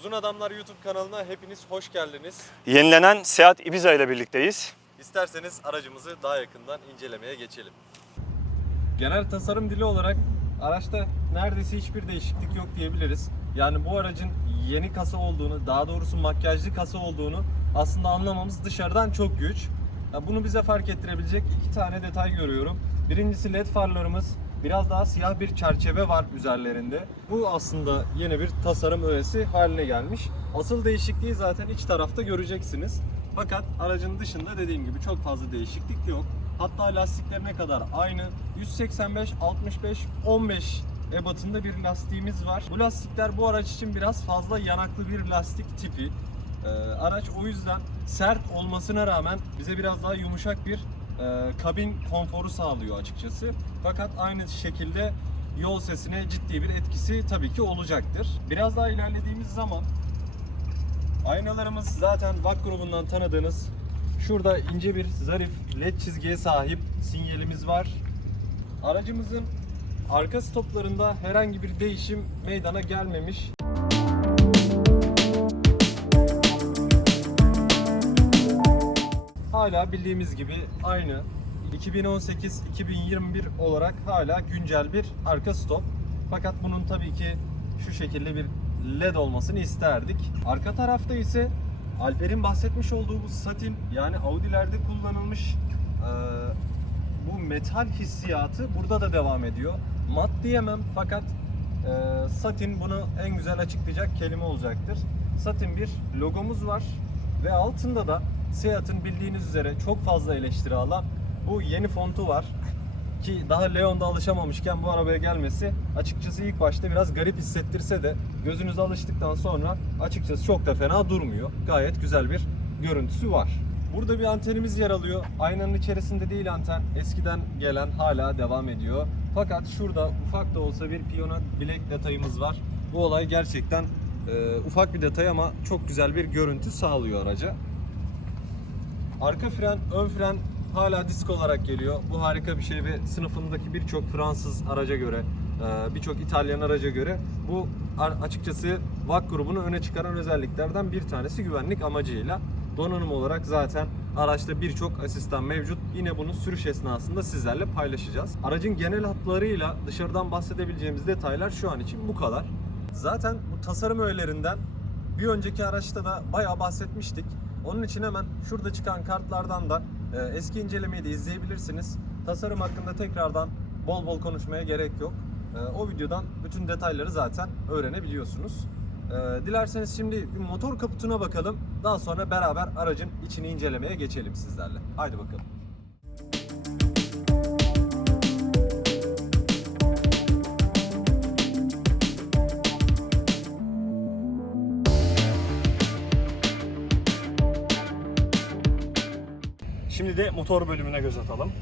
Uzun Adamlar YouTube kanalına hepiniz hoş geldiniz. Yenilenen Seat Ibiza ile birlikteyiz. İsterseniz aracımızı daha yakından incelemeye geçelim. Genel tasarım dili olarak araçta neredeyse hiçbir değişiklik yok diyebiliriz. Yani bu aracın yeni kasa olduğunu, daha doğrusu makyajlı kasa olduğunu aslında anlamamız dışarıdan çok güç. Bunu bize fark ettirebilecek iki tane detay görüyorum. Birincisi led farlarımız. Biraz daha siyah bir çerçeve var üzerlerinde. Bu aslında yeni bir tasarım öğesi haline gelmiş. Asıl değişikliği zaten iç tarafta göreceksiniz. Fakat aracın dışında dediğim gibi çok fazla değişiklik yok. Hatta lastiklerine kadar aynı. 185, 65, 15 ebatında bir lastiğimiz var. Bu lastikler bu araç için biraz fazla yanaklı bir lastik tipi. Araç o yüzden sert olmasına rağmen bize biraz daha yumuşak bir kabin konforu sağlıyor açıkçası. Fakat aynı şekilde yol sesine ciddi bir etkisi tabii ki olacaktır. Biraz daha ilerlediğimiz zaman aynalarımız zaten VAK grubundan tanıdığınız şurada ince bir zarif led çizgiye sahip sinyalimiz var. Aracımızın arka stoplarında herhangi bir değişim meydana gelmemiş. Hala bildiğimiz gibi aynı 2018-2021 olarak hala güncel bir arka stop. Fakat bunun tabii ki şu şekilde bir led olmasını isterdik. Arka tarafta ise Alper'in bahsetmiş olduğu bu satin, yani Audi'lerde kullanılmış bu metal hissiyatı burada da devam ediyor. Mat diyemem fakat satin bunu en güzel açıklayacak kelime olacaktır. Satin bir logomuz var ve altında da Seat'ın bildiğiniz üzere çok fazla eleştiri alan bu yeni fontu var. Ki daha Leon'da alışamamışken bu arabaya gelmesi açıkçası ilk başta biraz garip hissettirse de gözünüze alıştıktan sonra açıkçası çok da fena durmuyor. Gayet güzel bir görüntüsü var. Burada bir antenimiz yer alıyor. Aynanın içerisinde değil anten. Eskiden gelen hala devam ediyor. Fakat şurada ufak da olsa bir piyano bilek detayımız var. Bu olay gerçekten ufak bir detay ama çok güzel bir görüntü sağlıyor araca. Arka fren, ön fren hala disk olarak geliyor. Bu harika bir şey ve sınıfındaki birçok Fransız araca göre, birçok İtalyan araca göre bu açıkçası VAK grubunu öne çıkaran özelliklerden bir tanesi güvenlik amacıyla. Donanım olarak zaten araçta birçok asistan mevcut. Yine bunu sürüş esnasında sizlerle paylaşacağız. Aracın genel hatlarıyla dışarıdan bahsedebileceğimiz detaylar şu an için bu kadar. Zaten bu tasarım öğelerinden bir önceki araçta da bayağı bahsetmiştik. Onun için hemen şurada çıkan kartlardan da eski incelemeyi de izleyebilirsiniz. Tasarım hakkında tekrardan bol bol konuşmaya gerek yok. O videodan bütün detayları zaten öğrenebiliyorsunuz. Dilerseniz şimdi bir motor kaputuna bakalım. Daha sonra beraber aracın içini incelemeye geçelim sizlerle. Haydi bakalım. Şimdi de motor bölümüne göz atalım.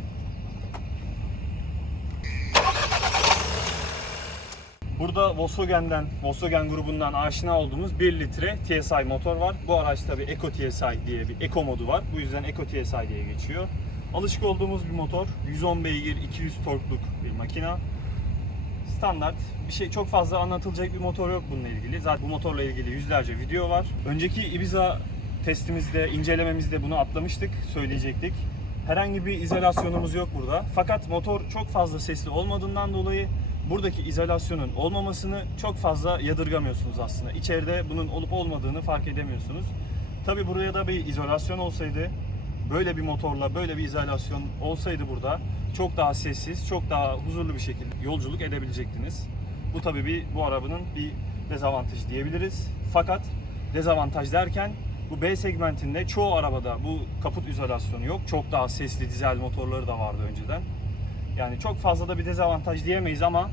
Burada Volkswagen grubundan aşina olduğumuz 1 litre TSI motor var. Bu araçta bir Eco TSI diye bir Eco modu var. Bu yüzden Eco TSI diye geçiyor. Alışık olduğumuz bir motor. 110 beygir, 200 torkluk bir makina. Standart bir şey, çok fazla anlatılacak bir motor yok bununla ilgili. Zaten bu motorla ilgili yüzlerce video var. Önceki Ibiza testimizde, incelememizde bunu atlamıştık, söyleyecektik. Herhangi bir izolasyonumuz yok burada. Fakat motor çok fazla sesli olmadığından dolayı buradaki izolasyonun olmamasını çok fazla yadırgamıyorsunuz aslında. İçeride bunun olup olmadığını fark edemiyorsunuz. Tabi buraya da bir izolasyon olsaydı, böyle bir motorla böyle bir izolasyon olsaydı burada çok daha sessiz, çok daha huzurlu bir şekilde yolculuk edebilecektiniz. Bu tabi bu arabanın bir dezavantajı diyebiliriz. Fakat dezavantaj derken bu B segmentinde çoğu arabada bu kaput izolasyonu yok. Çok daha sesli dizel motorları da vardı önceden. Yani çok fazla da bir dezavantaj diyemeyiz ama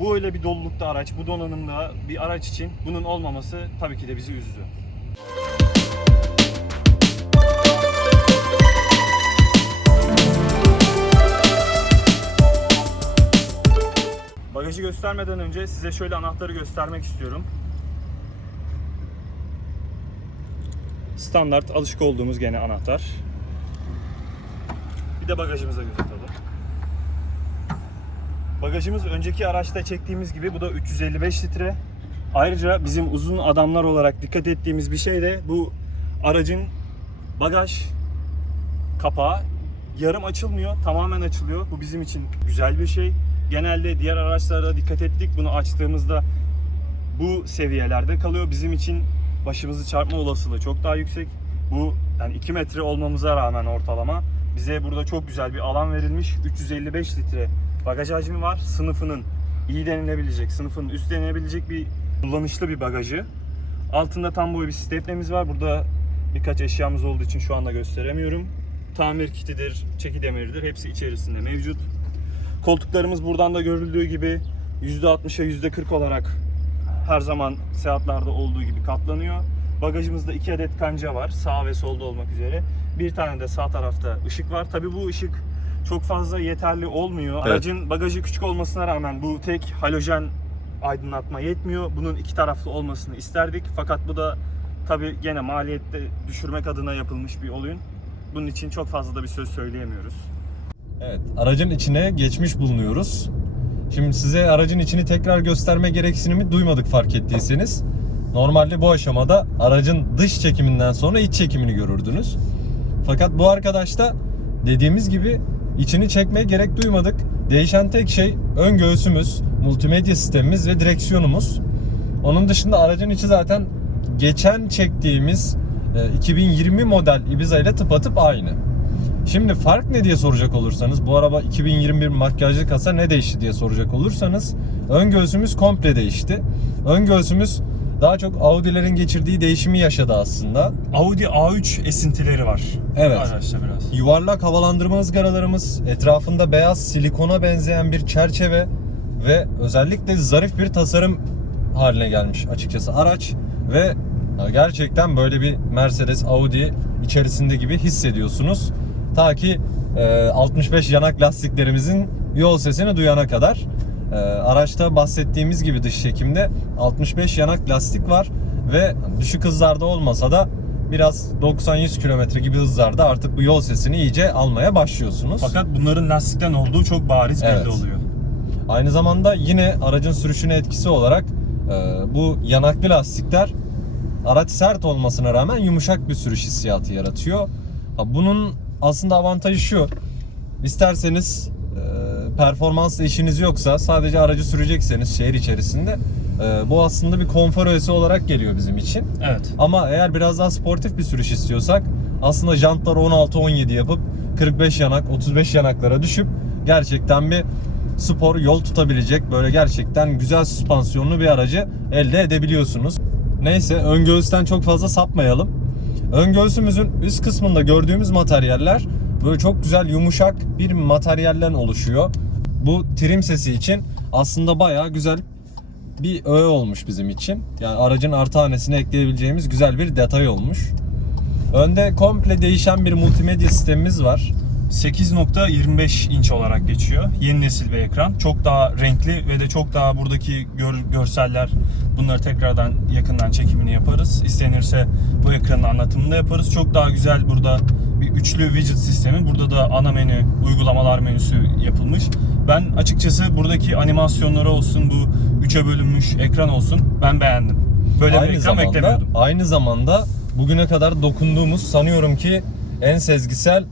bu öyle bir dolulukta araç, bu donanımda bir araç için bunun olmaması tabii ki de bizi üzdü. Bagajı göstermeden önce size şöyle anahtarı göstermek istiyorum. Standart alışık olduğumuz gene anahtar. Bir de bagajımıza göz atalım. Bagajımız önceki araçta çektiğimiz gibi bu da 355 litre. Ayrıca bizim uzun adamlar olarak dikkat ettiğimiz bir şey de bu aracın bagaj kapağı yarım açılmıyor, tamamen açılıyor. Bu bizim için güzel bir şey. Genelde diğer araçlarda dikkat ettik. Bunu açtığımızda bu seviyelerde kalıyor. Bizim için başımızı çarpma olasılığı çok daha yüksek. Bu yani 2 metre olmamıza rağmen ortalama bize burada çok güzel bir alan verilmiş. 355 litre bagaj hacmi var. Sınıfının iyi denilebilecek, sınıfının üst denilebilecek bir kullanışlı bir bagajı. Altında tam boy bir stepnemiz var. Burada birkaç eşyamız olduğu için şu anda gösteremiyorum. Tamir kitidir, çeki demiridir. Hepsi içerisinde mevcut. Koltuklarımız buradan da görüldüğü gibi %60'a %40 olarak her zaman Seat'larda olduğu gibi katlanıyor. Bagajımızda 2 adet kanca var. Sağ ve solda olmak üzere. Bir tane de sağ tarafta ışık var. Tabii bu ışık çok fazla yeterli olmuyor. Evet. Aracın bagajı küçük olmasına rağmen bu tek halojen aydınlatma yetmiyor. Bunun iki taraflı olmasını isterdik. Fakat bu da tabii gene maliyette düşürmek adına yapılmış bir oyun. Bunun için çok fazla da bir söz söyleyemiyoruz. Evet, aracın içine geçmiş bulunuyoruz. Şimdi size aracın içini tekrar gösterme gereksinimi duymadık fark ettiyseniz. Normalde bu aşamada aracın dış çekiminden sonra iç çekimini görürdünüz. Fakat bu arkadaşta dediğimiz gibi içini çekmeye gerek duymadık. Değişen tek şey ön göğsümüz, multimedya sistemimiz ve direksiyonumuz. Onun dışında aracın içi zaten geçen çektiğimiz 2020 model Ibiza ile tıpatıp aynı. Şimdi fark ne diye soracak olursanız, bu araba 2021 makyajlı kasa ne değişti diye soracak olursanız, ön göğsümüz komple değişti. Ön göğsümüz daha çok Audi'lerin geçirdiği değişimi yaşadı aslında. Audi A3 esintileri var. Evet. Araçta biraz. Yuvarlak havalandırma ızgaralarımız, etrafında beyaz silikona benzeyen bir çerçeve ve özellikle zarif bir tasarım haline gelmiş açıkçası araç ve gerçekten böyle bir Mercedes, Audi içerisinde gibi hissediyorsunuz. Ta ki 65 yanak lastiklerimizin yol sesini duyana kadar. Araçta bahsettiğimiz gibi dış çekimde 65 yanak lastik var ve düşük hızlarda olmasa da biraz 90-100 km gibi hızlarda artık bu yol sesini iyice almaya başlıyorsunuz. Fakat bunların lastikten olduğu çok bariz belli Evet. oluyor. Aynı zamanda yine aracın sürüşüne etkisi olarak bu yanaklı lastikler araç sert olmasına rağmen yumuşak bir sürüş hissiyatı yaratıyor. Bunun aslında avantajı şu: İsterseniz performansla işiniz yoksa, sadece aracı sürecekseniz şehir içerisinde, bu aslında bir konfor öğesi olarak geliyor bizim için. Evet. Ama eğer biraz daha sportif bir sürüş istiyorsak, aslında jantları 16-17 yapıp 45 yanak, 35 yanaklara düşüp gerçekten bir spor yol tutabilecek, böyle gerçekten güzel süspansiyonlu bir aracı elde edebiliyorsunuz. Neyse, ön göğüsten çok fazla sapmayalım. Ön göğsümüzün üst kısmında gördüğümüz materyaller böyle çok güzel yumuşak bir materyalden oluşuyor. Bu trim sesi için aslında bayağı güzel bir öğe olmuş bizim için. Yani aracın artı hanesine ekleyebileceğimiz güzel bir detay olmuş. Önde komple değişen bir multimedya sistemimiz var. 8.25 inç olarak geçiyor. Yeni nesil bir ekran. Çok daha renkli ve de çok daha buradaki görseller, bunları tekrardan yakından çekimini yaparız. İstenirse bu ekranın anlatımını da yaparız. Çok daha güzel burada bir üçlü widget sistemi. Burada da ana menü, uygulamalar menüsü yapılmış. Ben açıkçası buradaki animasyonları olsun, bu 3'e bölünmüş ekran olsun, ben beğendim. Böyle bir ekran beklemiyordum. Aynı zamanda bugüne kadar dokunduğumuz, sanıyorum ki en sezgisel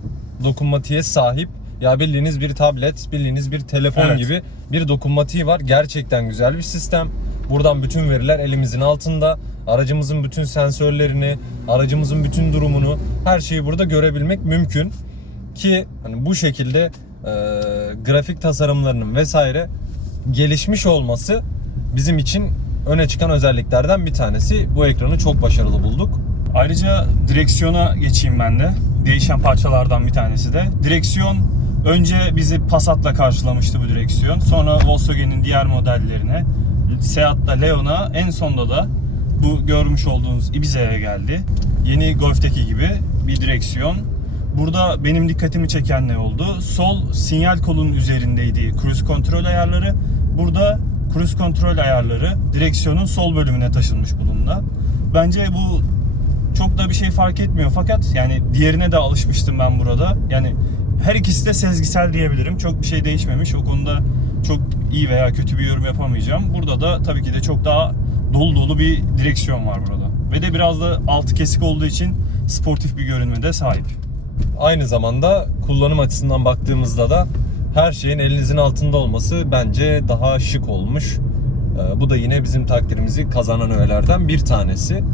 dokunmatiğe sahip. Ya bildiğiniz bir tablet, bildiğiniz bir telefon Evet. gibi bir dokunmatiği var. Gerçekten güzel bir sistem. Buradan bütün veriler elimizin altında. Aracımızın bütün sensörlerini, aracımızın bütün durumunu, her şeyi burada görebilmek mümkün. Ki hani bu şekilde grafik tasarımlarının vesaire gelişmiş olması bizim için öne çıkan özelliklerden bir tanesi. Bu ekranı çok başarılı bulduk. Ayrıca direksiyona geçeyim ben de. Değişen parçalardan bir tanesi de. Direksiyon, önce bizi Passat'la karşılamıştı bu direksiyon. Sonra Volkswagen'in diğer modellerine, Seat'ta Leon'a, en sonda da bu görmüş olduğunuz Ibiza'ya geldi. Yeni Golf'teki gibi bir direksiyon. Burada benim dikkatimi çeken ne oldu? Sol sinyal kolunun üzerindeydi cruise kontrol ayarları. Burada cruise kontrol ayarları direksiyonun sol bölümüne taşınmış bulundu. Bence bu çok da bir şey fark etmiyor, fakat yani diğerine de alışmıştım ben burada. Yani her ikisi de sezgisel diyebilirim. Çok bir şey değişmemiş. O konuda çok iyi veya kötü bir yorum yapamayacağım. Burada da tabii ki de çok daha dolu dolu bir direksiyon var burada. Ve de biraz da altı kesik olduğu için sportif bir görünüme de sahip. Aynı zamanda kullanım açısından baktığımızda da her şeyin elinizin altında olması bence daha şık olmuş. Bu da yine bizim takdirimizi kazanan öğelerden bir tanesi.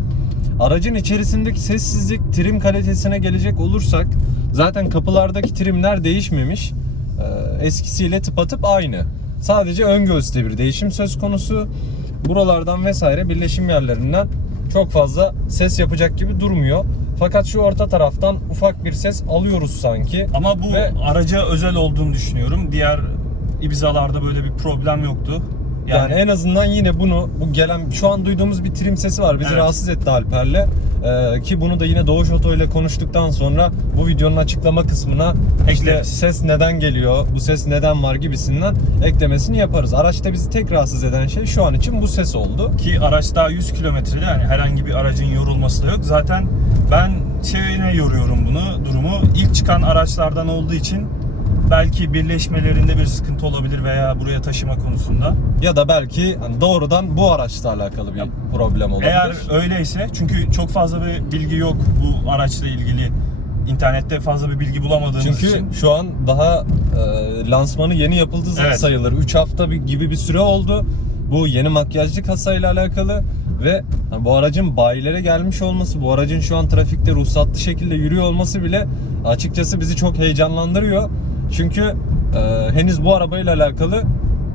Aracın içerisindeki sessizlik, trim kalitesine gelecek olursak zaten kapılardaki trimler değişmemiş. Eskisiyle tıpatıp aynı. Sadece ön göğüste bir değişim söz konusu. Buralardan vesaire birleşim yerlerinden çok fazla ses yapacak gibi durmuyor. Fakat şu orta taraftan ufak bir ses alıyoruz sanki. Ama bu Ve araca özel olduğunu düşünüyorum. Diğer Ibiza'larda böyle bir problem yoktu. yani en azından yine bu gelen şu an duyduğumuz bir trim sesi var. Bizi Evet. rahatsız etti Alper'le. Ki bunu da yine Doğuş Oto ile konuştuktan sonra bu videonun açıklama kısmına işte Ekleriz. ses neden geliyor, bu ses neden var gibisinden eklemesini yaparız. Araçta bizi tek rahatsız eden şey şu an için bu ses oldu. Ki araç daha 100 kilometrede, yani herhangi bir aracın yorulması da yok. Zaten ben şeyine yoruyorum durumu. İlk çıkan araçlardan olduğu için belki birleşmelerinde bir sıkıntı olabilir veya buraya taşıma konusunda. Ya da belki hani doğrudan bu araçla alakalı bir problem olabilir. Eğer öyleyse, çünkü çok fazla bir bilgi yok bu araçla ilgili. İnternette fazla bir bilgi bulamadığımız Çünkü için. şu an daha lansmanı yeni yapıldı Evet. sayılır. 3 hafta gibi bir süre oldu. Bu yeni makyajlı kasayla alakalı ve bu aracın bayilere gelmiş olması, bu aracın şu an trafikte ruhsatlı şekilde yürüyor olması bile açıkçası bizi çok heyecanlandırıyor. Çünkü henüz bu arabayla alakalı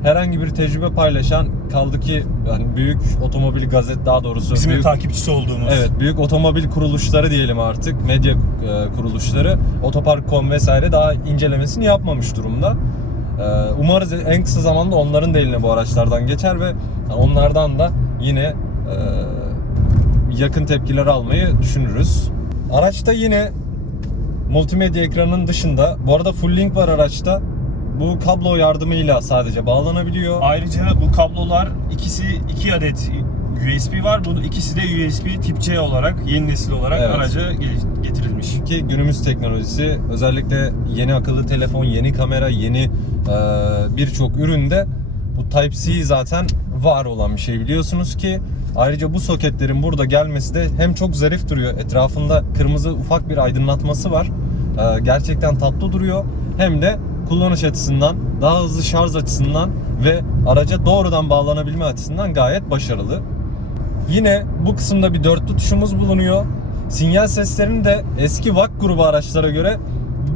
herhangi bir tecrübe paylaşan, kaldı ki yani büyük otomobil gazet, daha doğrusu Bizim de büyük, takipçisi olduğumuz. evet, büyük otomobil kuruluşları diyelim artık, medya kuruluşları, Otopark.com vesaire daha incelemesini yapmamış durumda. Umarız en kısa zamanda onların da eline bu araçlardan geçer ve onlardan da yine yakın tepkiler almayı düşünürüz. Araçta yine multimedya ekranının dışında, bu arada full link var araçta. Bu kablo yardımıyla sadece bağlanabiliyor. Ayrıca bu kablolar iki adet USB var. Bu ikisi de USB tip C olarak, yeni nesil olarak Evet. araca getirilmiş. Ki günümüz teknolojisi, özellikle yeni akıllı telefon, yeni kamera, yeni birçok üründe bu Type-C zaten var olan bir şey, biliyorsunuz ki. Ayrıca bu soketlerin burada gelmesi de hem çok zarif duruyor, etrafında kırmızı ufak bir aydınlatması var. Gerçekten tatlı duruyor. Hem de kullanış açısından, daha hızlı şarj açısından ve araca doğrudan bağlanabilme açısından gayet başarılı. Yine bu kısımda bir dörtlü tuşumuz bulunuyor. Sinyal seslerini de eski VAK grubu araçlara göre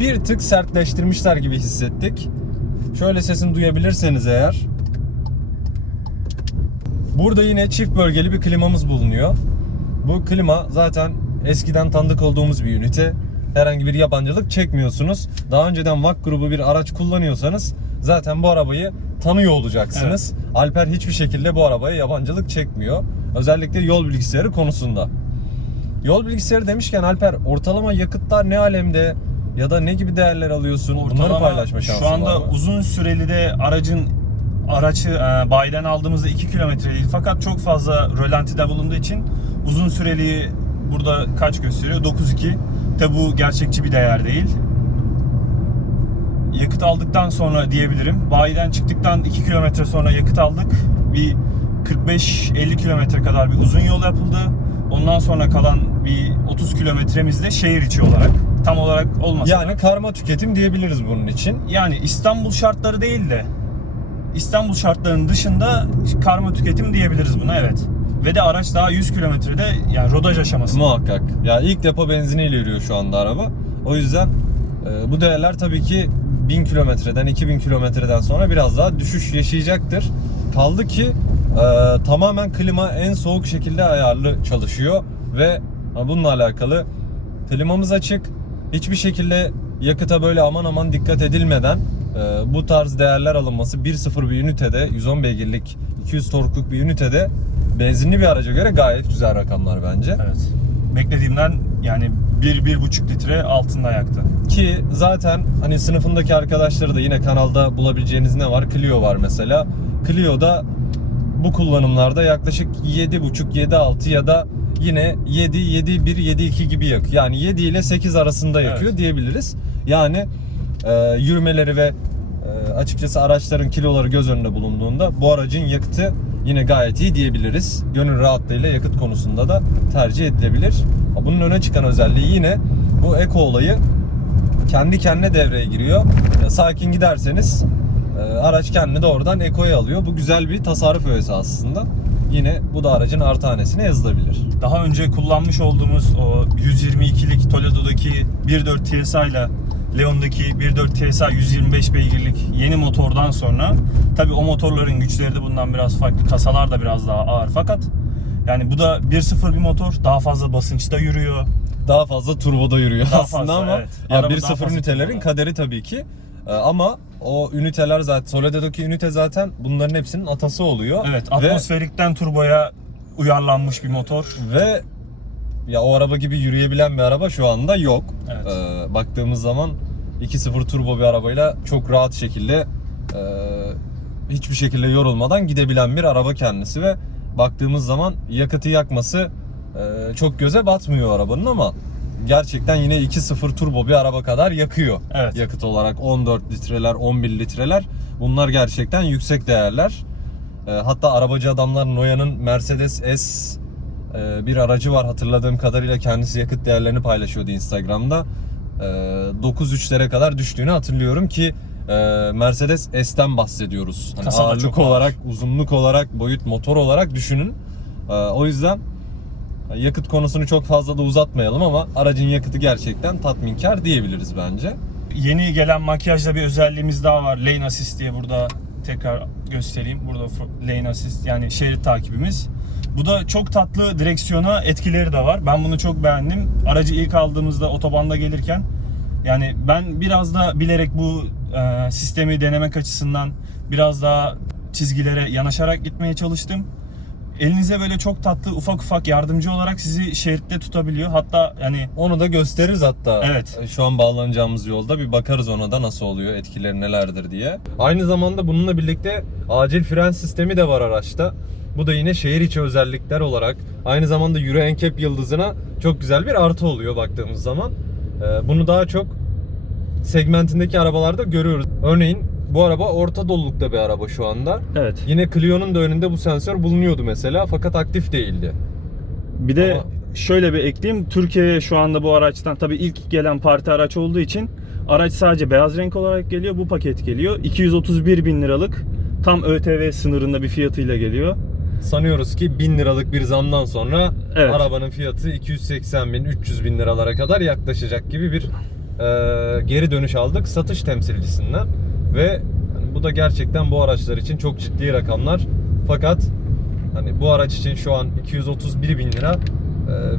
bir tık sertleştirmişler gibi hissettik. Şöyle sesini duyabilirseniz eğer. Burada yine çift bölgeli bir klimamız bulunuyor. Bu klima zaten eskiden tanıdık olduğumuz bir ünite. Herhangi bir yabancılık çekmiyorsunuz. Daha önceden VAK grubu bir araç kullanıyorsanız zaten bu arabayı tanıyor olacaksınız. Evet. Alper hiçbir şekilde bu arabaya yabancılık çekmiyor. Özellikle yol bilgisayarı konusunda. Yol bilgisayarı demişken Alper, ortalama yakıtlar ne alemde ya da ne gibi değerler alıyorsun? Bunları paylaşma şansın var mı? Şu anda uzun süreli de aracı bayiden aldığımızda 2 kilometre değil, fakat çok fazla rölantide bulunduğu için uzun süreli burada kaç gösteriyor? 9.2. Tabi bu gerçekçi bir değer değil. Yakıt aldıktan sonra diyebilirim. Bayiden çıktıktan 2 kilometre sonra yakıt aldık. Bir 45-50 kilometre kadar bir uzun yol yapıldı. Ondan sonra kalan bir 30 kilometremiz de şehir içi olarak. Tam olarak olmasa yani karma tüketim diyebiliriz bunun için. Yani İstanbul şartları değil de İstanbul şartlarının dışında karma tüketim diyebiliriz buna, evet. Ve de araç daha 100 kilometrede, yani rodaj aşaması. Muhakkak. Ya ilk depo benziniyle yürüyor şu anda araba. O yüzden bu değerler tabii ki 1000 kilometreden, 2000 kilometreden sonra biraz daha düşüş yaşayacaktır. Kaldı ki tamamen klima en soğuk şekilde ayarlı çalışıyor ve bununla alakalı klimamız açık. Hiçbir şekilde yakıta böyle aman aman dikkat edilmeden bu tarz değerler alınması 1.0 bir ünitede, 110 beygirlik 200 torkluk bir ünitede benzinli bir araca göre gayet güzel rakamlar bence. Evet. Beklediğimden yani 1-1,5 litre altında yaktı. Ki zaten hani sınıfındaki arkadaşları da yine kanalda bulabileceğiniz ne var? Clio var mesela. Clio'da bu kullanımlarda yaklaşık 7.5, 7.6 ya da yine 7, 7.1, 7.2 gibi yakıyor. Yani 7 ile 8 arasında yakıyor, evet, diyebiliriz. Yani yürümeleri ve açıkçası araçların kiloları göz önünde bulunduğunda bu aracın yakıtı yine gayet iyi diyebiliriz. Gönül rahatlığıyla yakıt konusunda da tercih edilebilir. Bunun öne çıkan özelliği yine bu eko olayı kendi kendine devreye giriyor. Sakin giderseniz araç kendini de oradan ekoya alıyor. Bu güzel bir tasarruf öğesi aslında. Yine bu da aracın artı hanesine yazılabilir. Daha önce kullanmış olduğumuz o 122'lik Toledo'daki 1.4 TSI ile Leon'daki 1.4 TSI 125 beygirlik yeni motordan sonra tabii o motorların güçleri de bundan biraz farklı. Kasalar da biraz daha ağır fakat yani bu da 1.0 bir motor. Daha fazla basınçta yürüyor. Daha fazla turboda yürüyor Daha aslında fazla, ama evet. ya Araba daha 1.0 fazla ünitelerin turboda. kaderi tabii ki. Ama o üniteler zaten Toledo'daki ünite zaten bunların hepsinin atası oluyor. Evet, atmosferikten turboya uyarlanmış bir motor. Ve ya o araba gibi yürüyebilen bir araba şu anda yok. Evet. Baktığımız zaman 2.0 turbo bir arabayla çok rahat şekilde hiçbir şekilde yorulmadan gidebilen bir araba kendisi ve baktığımız zaman yakıtı yakması çok göze batmıyor arabanın ama gerçekten yine 2.0 turbo bir araba kadar yakıyor. Evet. Yakıt olarak 14 litreler, 11 litreler bunlar gerçekten yüksek değerler. Hatta arabacı adamlar Noya'nın Mercedes S bir aracı var hatırladığım kadarıyla kendisi yakıt değerlerini paylaşıyordu Instagram'da. 9.3'lere kadar düştüğünü hatırlıyorum ki Mercedes S'ten bahsediyoruz. Hani Kasa da ağırlık çok ağır. olarak, uzunluk olarak, boyut, motor olarak düşünün. O yüzden yakıt konusunu çok fazla da uzatmayalım ama aracın yakıtı gerçekten tatminkar diyebiliriz bence. Yeni gelen makyajda bir özelliğimiz daha var. Lane Assist diye burada tekrar göstereyim. Burada Lane Assist yani şerit takibimiz. Bu da çok tatlı direksiyona etkileri de var. Ben bunu çok beğendim. Aracı ilk aldığımızda otobanda gelirken yani ben biraz da bilerek bu sistemi denemek açısından biraz daha çizgilere yanaşarak gitmeye çalıştım. Elinize böyle çok tatlı ufak ufak yardımcı olarak sizi şeritte tutabiliyor. Hatta yani Onu da gösteririz hatta. Evet. Şu an bağlanacağımız yolda bir bakarız ona da nasıl oluyor, etkileri nelerdir diye. Aynı zamanda bununla birlikte acil fren sistemi de var araçta. Bu da yine şehir içi özellikler olarak aynı zamanda Euro NCAP yıldızına çok güzel bir artı oluyor baktığımız zaman. Bunu daha çok segmentindeki arabalarda görüyoruz. Örneğin bu araba orta dolulukta bir araba şu anda. evet. Yine Clio'nun da önünde bu sensör bulunuyordu mesela fakat aktif değildi. Bir de Ama- şöyle bir ekleyeyim. Türkiye'ye şu anda bu araçtan tabii ilk gelen parti araç olduğu için araç sadece beyaz renk olarak geliyor. Bu paket geliyor. 231 bin liralık tam ÖTV sınırında bir fiyatıyla geliyor. Sanıyoruz ki 1000 liralık bir zamdan sonra Evet. arabanın fiyatı 280 bin, 300 bin liralara kadar yaklaşacak gibi bir geri dönüş aldık satış temsilcisinden. Ve hani bu da gerçekten bu araçlar için çok ciddi rakamlar. Fakat hani bu araç için şu an 231 bin lira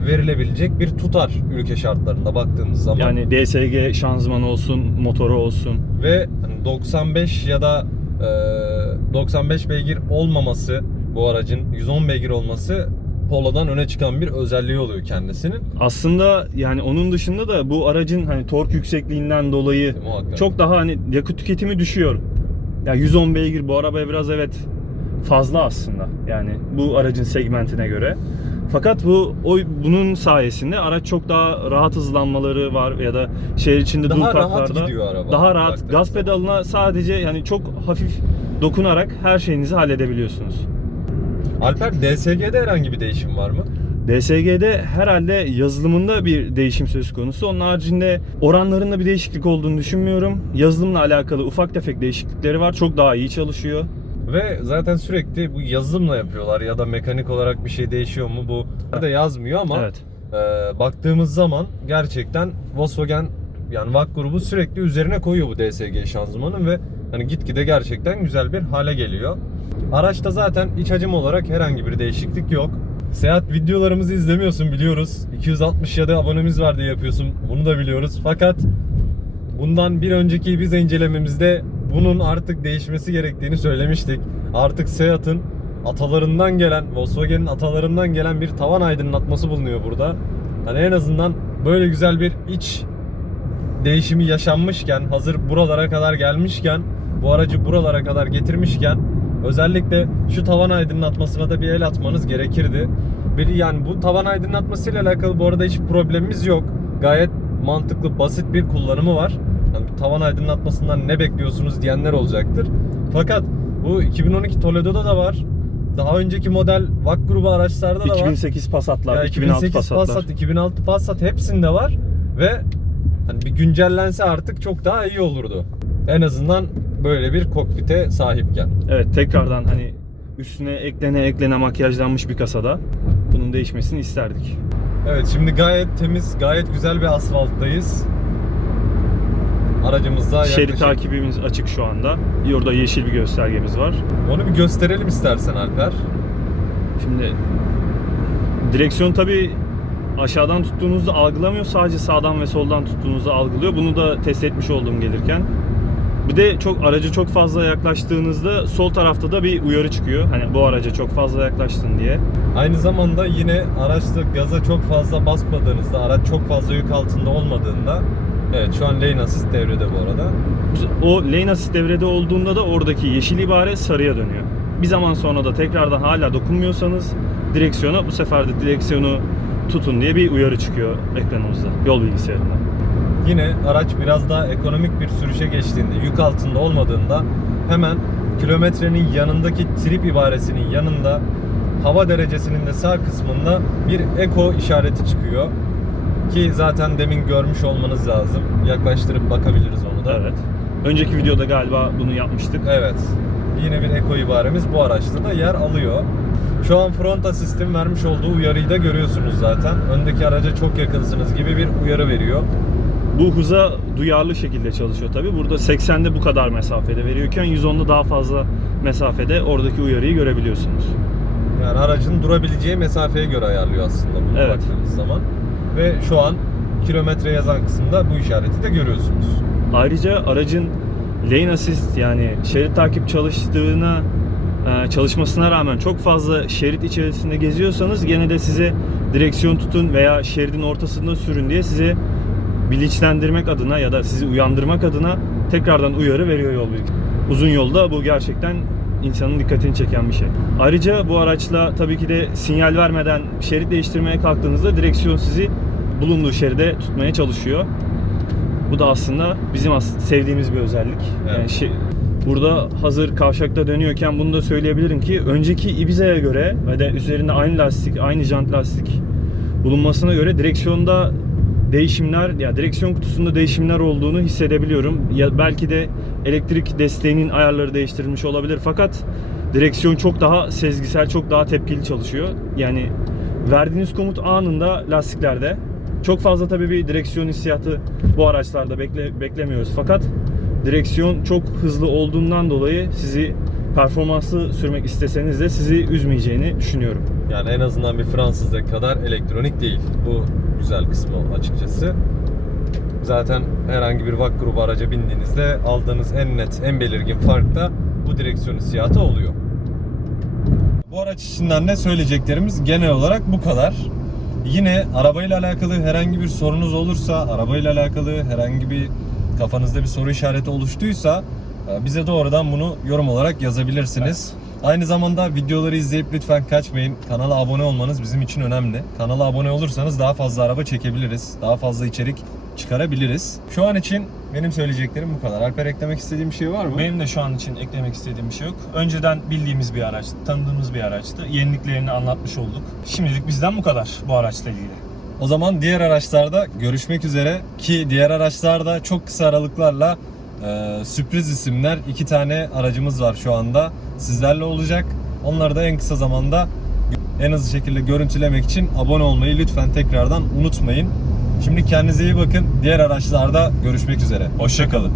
verilebilecek bir tutar ülke şartlarında baktığımız zaman. Yani DSG şanzımanı olsun, motoru olsun. Ve hani 95 ya da 95 beygir olmaması bu aracın 110 beygir olması Polo'dan öne çıkan bir özelliği oluyor kendisinin. Aslında yani onun dışında da bu aracın hani tork yüksekliğinden dolayı Muhakkak. çok daha hani yakıt tüketimi düşüyor. Ya 110 beygir bu arabaya biraz evet fazla aslında. Yani bu aracın segmentine göre. Fakat bunun sayesinde araç çok daha rahat hızlanmaları var ya da şehir içinde Daha rahat dukaklarda gidiyor araba. daha rahat Baktığınız gaz zaman. pedalına sadece yani çok hafif dokunarak her şeyinizi halledebiliyorsunuz. Alper, DSG'de herhangi bir değişim var mı? DSG'de herhalde yazılımında bir değişim söz konusu. Onun haricinde oranlarında bir değişiklik olduğunu düşünmüyorum. Yazılımla alakalı ufak tefek değişiklikleri var. Çok daha iyi çalışıyor. Ve zaten sürekli bu yazılımla yapıyorlar ya da mekanik olarak bir şey değişiyor mu bu da yazmıyor ama Evet. baktığımız zaman gerçekten Volkswagen yani VAK grubu sürekli üzerine koyuyor bu DSG şanzımanın ve hani gitgide gerçekten güzel bir hale geliyor. Araçta zaten iç hacim olarak herhangi bir değişiklik yok. Seyahat videolarımızı izlemiyorsun biliyoruz. 267 abonemiz var diye yapıyorsun. Bunu da biliyoruz. Fakat bundan bir önceki biz incelememizde bunun artık değişmesi gerektiğini söylemiştik. Artık Seat'ın atalarından gelen, Volkswagen'in atalarından gelen bir tavan aydınlatması bulunuyor burada. Hani en azından böyle güzel bir iç değişimi yaşanmışken, hazır buralara kadar gelmişken, bu aracı buralara kadar getirmişken özellikle şu tavan aydınlatmasına da bir el atmanız gerekirdi. Yani bu tavan aydınlatmasıyla alakalı bu arada hiç problemimiz yok. Gayet mantıklı, basit bir kullanımı var. Yani tavan aydınlatmasından ne bekliyorsunuz diyenler olacaktır. Fakat bu 2012 Toledo'da da var. daha önceki model VAK grubu araçlarda da var. 2008 Passat'lar, Ya 2006 Passat'lar. Passat, 2006 Passat hepsinde var ve hani bir güncellense artık çok daha iyi olurdu. En azından böyle bir kokpite sahipken. Evet, tekrardan hani üstüne eklene makyajlanmış bir kasada bunun değişmesini isterdik. Evet, şimdi gayet temiz, gayet güzel bir asfalttayız. Aracımızda Şerit takibimiz açık şu anda. Orada yeşil bir göstergemiz var. Onu bir gösterelim istersen Alper. Şimdi direksiyon tabi aşağıdan tuttuğunuzda algılamıyor. Sadece sağdan ve soldan tuttuğunuzda algılıyor. Bunu da test etmiş oldum gelirken. Bir de aracı çok fazla yaklaştığınızda sol tarafta da bir uyarı çıkıyor. Hani bu araca çok fazla yaklaştın diye. Aynı zamanda yine araçta gaza çok fazla basmadığınızda, araç çok fazla yük altında olmadığında, evet şu an lane assist devrede bu arada. O lane assist devrede olduğunda da oradaki yeşil ibare sarıya dönüyor. Bir zaman sonra da tekrardan hala dokunmuyorsanız direksiyona, bu sefer de direksiyonu tutun diye bir uyarı çıkıyor ekranımızda, yol bilgisayarında. Yine araç biraz daha ekonomik bir sürüşe geçtiğinde, yük altında olmadığında hemen kilometrenin yanındaki trip ibaresinin yanında hava derecesinin de sağ kısmında bir eko işareti çıkıyor. Ki zaten demin görmüş olmanız lazım. Yaklaştırıp bakabiliriz onu da. Evet. Önceki videoda galiba bunu yapmıştık. Evet. Yine bir eko ibaremiz bu araçta da yer alıyor. Şu an front assist'in vermiş olduğu uyarıyı da görüyorsunuz zaten. Öndeki araca çok yakınsınız gibi bir uyarı veriyor. Bu hıza duyarlı şekilde çalışıyor tabi. Burada 80'de bu kadar mesafede veriyorken 110'da daha fazla mesafede oradaki uyarıyı görebiliyorsunuz. Yani aracın durabileceği mesafeye göre ayarlıyor aslında bunu Evet. baktığınız zaman. Ve şu an kilometre yazan kısımda bu işareti de görüyorsunuz. Ayrıca aracın lane assist yani şerit takip çalışmasına rağmen çok fazla şerit içerisinde geziyorsanız gene de size direksiyon tutun veya şeridin ortasında sürün diye size bilinçlendirmek adına ya da sizi uyandırmak adına tekrardan uyarı veriyor yol bilgisi. Uzun yolda bu gerçekten insanın dikkatini çeken bir şey. Ayrıca bu araçla tabii ki de sinyal vermeden şerit değiştirmeye kalktığınızda direksiyon sizi bulunduğu şeride tutmaya çalışıyor. Bu da aslında bizim sevdiğimiz bir özellik. Evet. Yani burada hazır kavşakta dönüyorken bunu da söyleyebilirim ki önceki Ibiza'ya göre ve de üzerinde aynı lastik, aynı jant lastik bulunmasına göre direksiyonda değişimler, ya direksiyon kutusunda değişimler olduğunu hissedebiliyorum. Ya belki de elektrik desteğinin ayarları değiştirilmiş olabilir fakat direksiyon çok daha sezgisel, çok daha tepkili çalışıyor. Yani verdiğiniz komut anında lastiklerde. Çok fazla tabii bir direksiyon hissiyatı bu araçlarda beklemiyoruz fakat direksiyon çok hızlı olduğundan dolayı sizi performanslı sürmek isteseniz de sizi üzmeyeceğini düşünüyorum. Yani en azından bir Fransız'daki kadar elektronik değil. Bu güzel kısmı açıkçası. Zaten herhangi bir VAK grubu araca bindiğinizde aldığınız en net, en belirgin fark da bu direksiyon hissiyatı oluyor. Bu araç içinden de söyleyeceklerimiz genel olarak bu kadar. Yine arabayla alakalı herhangi bir sorunuz olursa, arabayla alakalı herhangi bir kafanızda bir soru işareti oluştuysa bize doğrudan bunu yorum olarak yazabilirsiniz. Evet. Aynı zamanda videoları izleyip lütfen kaçmayın. Kanala abone olmanız bizim için önemli. Kanala abone olursanız daha fazla araba çekebiliriz. Daha fazla içerik çıkarabiliriz. Şu an için benim söyleyeceklerim bu kadar. Alper, eklemek istediğim bir şey var mı? Benim de şu an için eklemek istediğim bir şey yok. Önceden bildiğimiz bir araçtı, tanıdığımız bir araçtı. Yeniliklerini anlatmış olduk. Şimdilik bizden bu kadar bu araçla ilgili. O zaman diğer araçlarda görüşmek üzere, ki diğer araçlarda çok kısa aralıklarla sürpriz isimler, 2 tane aracımız var şu anda sizlerle olacak. Onları da en kısa zamanda en hızlı şekilde görüntülemek için abone olmayı lütfen tekrardan unutmayın. Şimdi kendinize iyi bakın. Diğer araçlarda görüşmek üzere. Hoşça kalın.